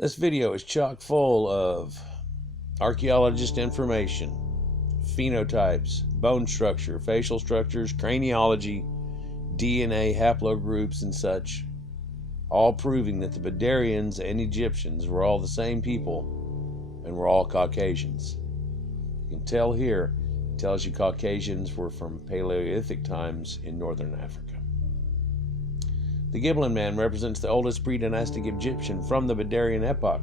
This video is chock full of archaeologist information, phenotypes, bone structure, facial structures, craniology, DNA, haplogroups, and such, all proving that the Badarians and Egyptians were all the same people and were all Caucasians. You can tell here, it tells you Caucasians were from Paleolithic times in northern Africa. The Gibbelin man represents the oldest pre-dynastic Egyptian from the Badarian epoch.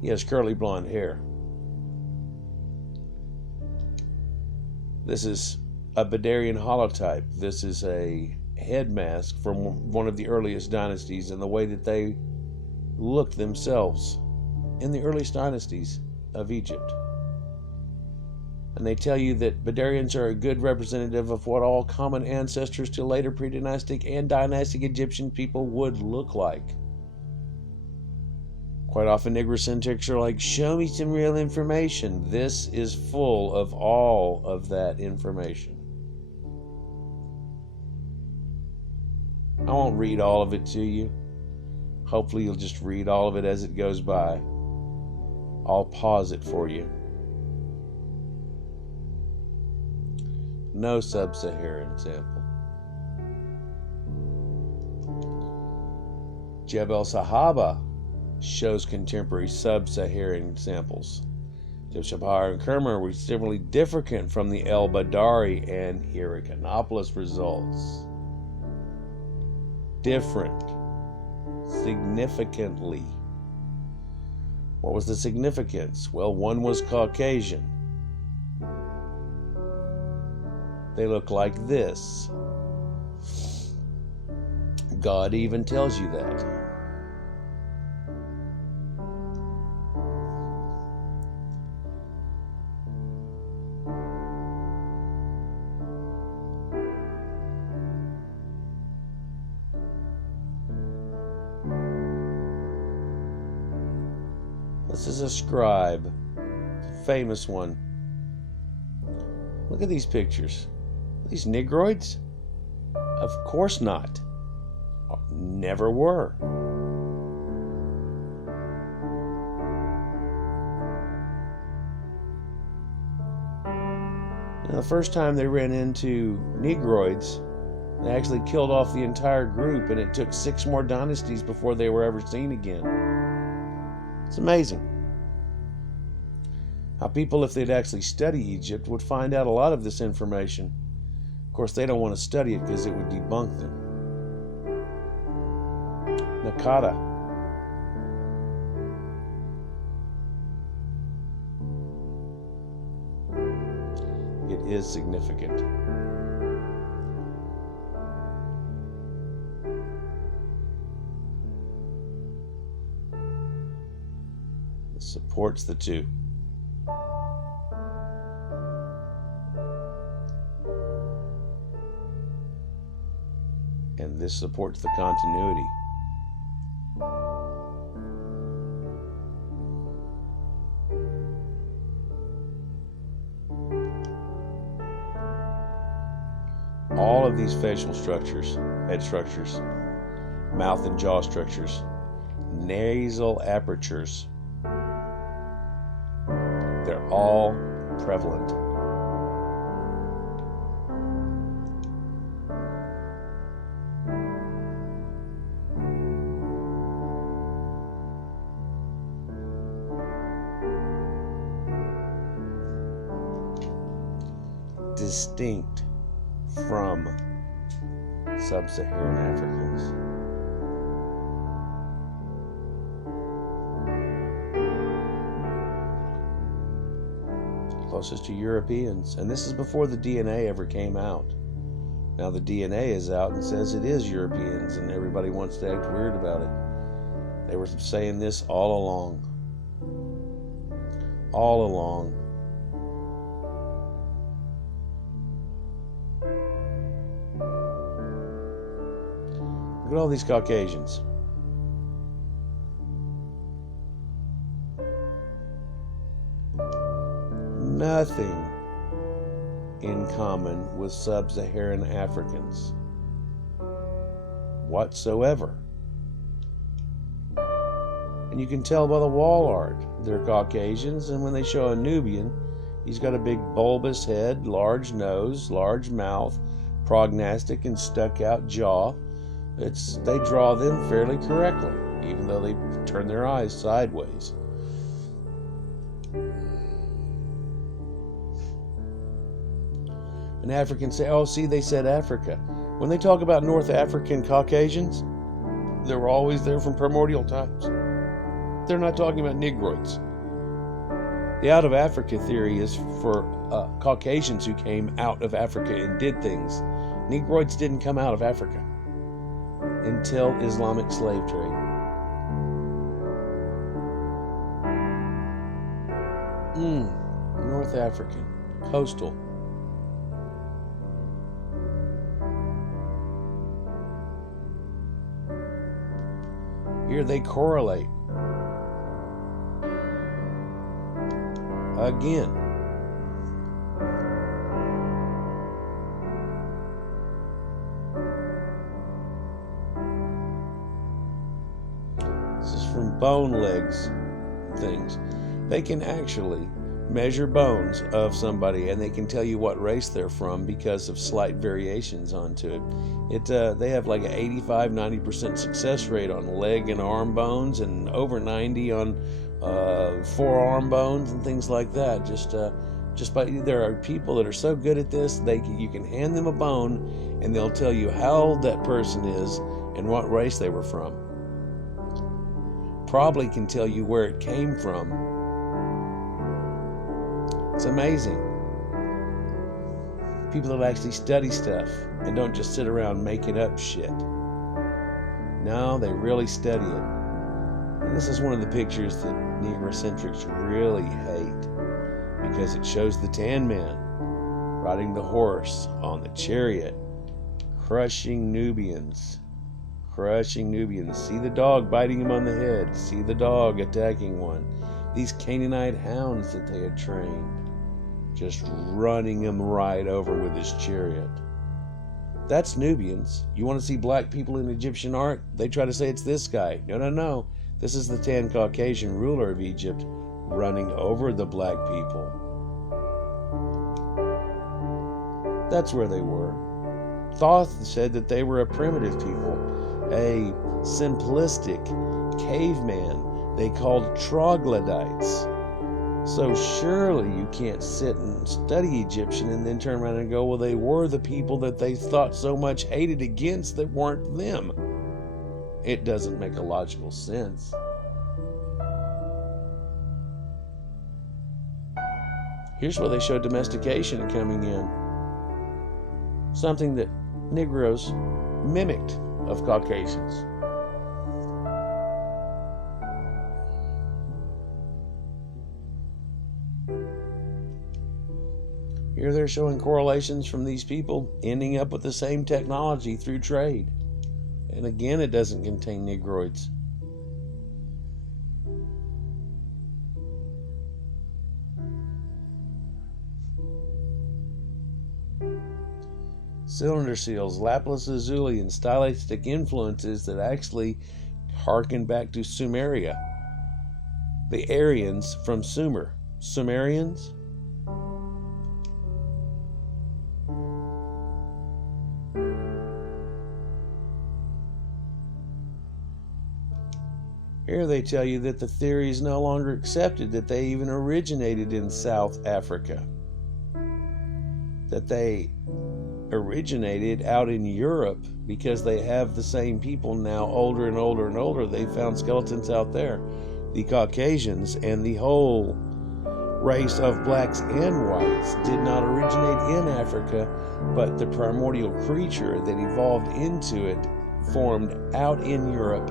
He has curly blonde hair. This is a Badarian holotype. This is a head mask from one of the earliest dynasties and the way that they looked themselves in the earliest dynasties of Egypt. And they tell you that Badarians are a good representative of what all common ancestors to later pre-dynastic and dynastic Egyptian people would look like. Quite often Negrocentrics are like, show me some real information. This is full of all of that information. I won't read all of it to you. Hopefully you'll just read all of it as it goes by. I'll pause it for you. No sub-Saharan sample. Jebel Sahaba shows contemporary sub-Saharan samples. Jebel and Kermer were similarly different from the El Badari and Hierakonpolis results. Different. Significantly. What was the significance? Well, one was Caucasian. They look like this. God even tells you that. This is a scribe, famous one. Look at these pictures. These Negroids? Of course not. Never were. Now, the first time they ran into Negroids, they actually killed off the entire group, and it took 6 more dynasties before they were ever seen again. It's amazing how people, if they'd actually study Egypt, would find out a lot of this information. Of course, they don't want to study it because it would debunk them. Nakata. It is significant. It supports the two. And this supports the continuity. All of these facial structures, head structures, mouth and jaw structures, nasal apertures, they're all prevalent. Distinct from sub-Saharan Africans. Closest to Europeans. And this is before the DNA ever came out. Now the DNA is out and says it is Europeans, and everybody wants to act weird about it. They were saying this all along. All along. Look at all these Caucasians. Nothing in common with sub-Saharan Africans whatsoever. And you can tell by the wall art they're Caucasians. And when they show a Nubian, he's got a big bulbous head, large nose, large mouth, prognostic and stuck out jaw. They draw them fairly correctly, even though they turn their eyes sideways. And Africans say, oh, see, they said Africa. When they talk about North African Caucasians, they were always there from primordial times. They're not talking about Negroids. The out of Africa theory is for Caucasians who came out of Africa and did things. Negroids didn't come out of Africa until Islamic slave trade. North African, coastal. Here they correlate. Again. This is from bone legs things. They can actually measure bones of somebody and they can tell you what race they're from because of slight variations onto it. They have like an 85-90% success rate on leg and arm bones and over 90 on forearm bones and things like that. There are people that are so good at this, you can hand them a bone and they'll tell you how old that person is and what race they were from. Probably can tell you where it came from. It's amazing. People that actually study stuff and don't just sit around making up shit. No, they really study it. And this is one of the pictures that Negrocentrics really hate because it shows the tan man riding the horse on the chariot, crushing Nubians. See the dog biting him on the head. See the dog attacking one. These Canaanite hounds that they had trained, just running him right over with his chariot. That's Nubians. You want to see black people in Egyptian art? They try to say it's this guy. No. This is the tan Caucasian ruler of Egypt running over the black people. That's where they were. Thoth said that they were a primitive people, a simplistic caveman they called Troglodytes. So surely you can't sit and study Egyptian and then turn around and go, well, they were the people that they thought so much hated against that weren't them. It doesn't make a logical sense. Here's where they show domestication coming in. Something that Negroes mimicked of Caucasians. Here they're showing correlations from these people ending up with the same technology through trade. And again, it doesn't contain Negroids. Cylinder seals, lapis lazuli, and stylistic influences that actually harken back to Sumeria. The Aryans from Sumer. Sumerians? Here they tell you that the theory is no longer accepted, that they even originated in South Africa. That they originated out in Europe because they have the same people now, older and older and older. They found skeletons out there. The Caucasians and the whole race of blacks and whites did not originate in Africa, but the primordial creature that evolved into it formed out in Europe,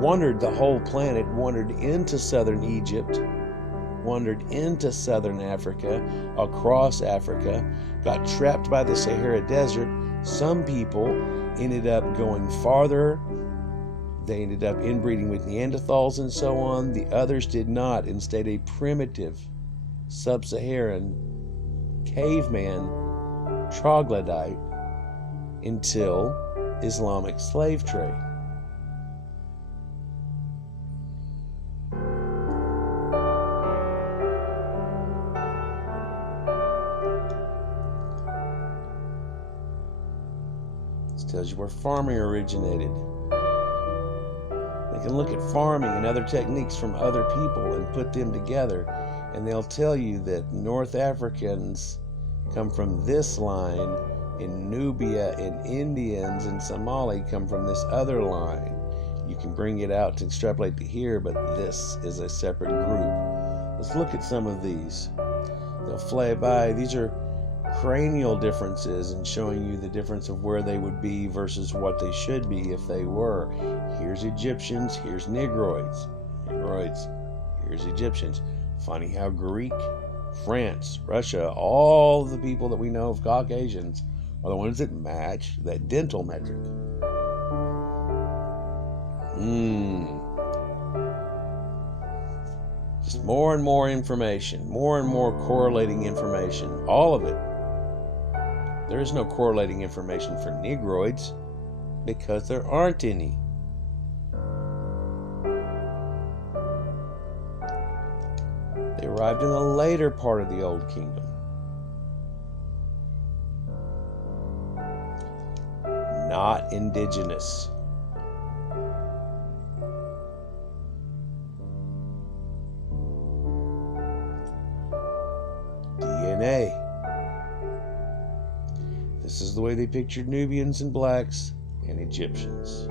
wandered the whole planet, wandered into southern Egypt, wandered into southern Africa, across Africa, got trapped by the Sahara Desert. Some people ended up going farther. They ended up inbreeding with Neanderthals and so on. The others did not and stayed a primitive sub-Saharan caveman troglodyte until Islamic slave trade. tells you where farming originated. They can look at farming and other techniques from other people and put them together, and they'll tell you that North Africans come from this line, and Nubia and Indians and Somali come from this other line. You can bring it out to extrapolate to here, but this is a separate group. Let's look at some of these. They'll fly by. These are cranial differences and showing you the difference of where they would be versus what they should be if they were. Here's Egyptians, here's Negroids. Here's Egyptians. Funny how Greek, France, Russia, all the people that we know of Caucasians are the ones that match that dental metric. Just more and more information, more and more correlating information, all of it. There is no correlating information for Negroids because there aren't any. They arrived in the later part of the Old Kingdom. Not indigenous. DNA. This is the way they pictured Nubians and blacks and Egyptians.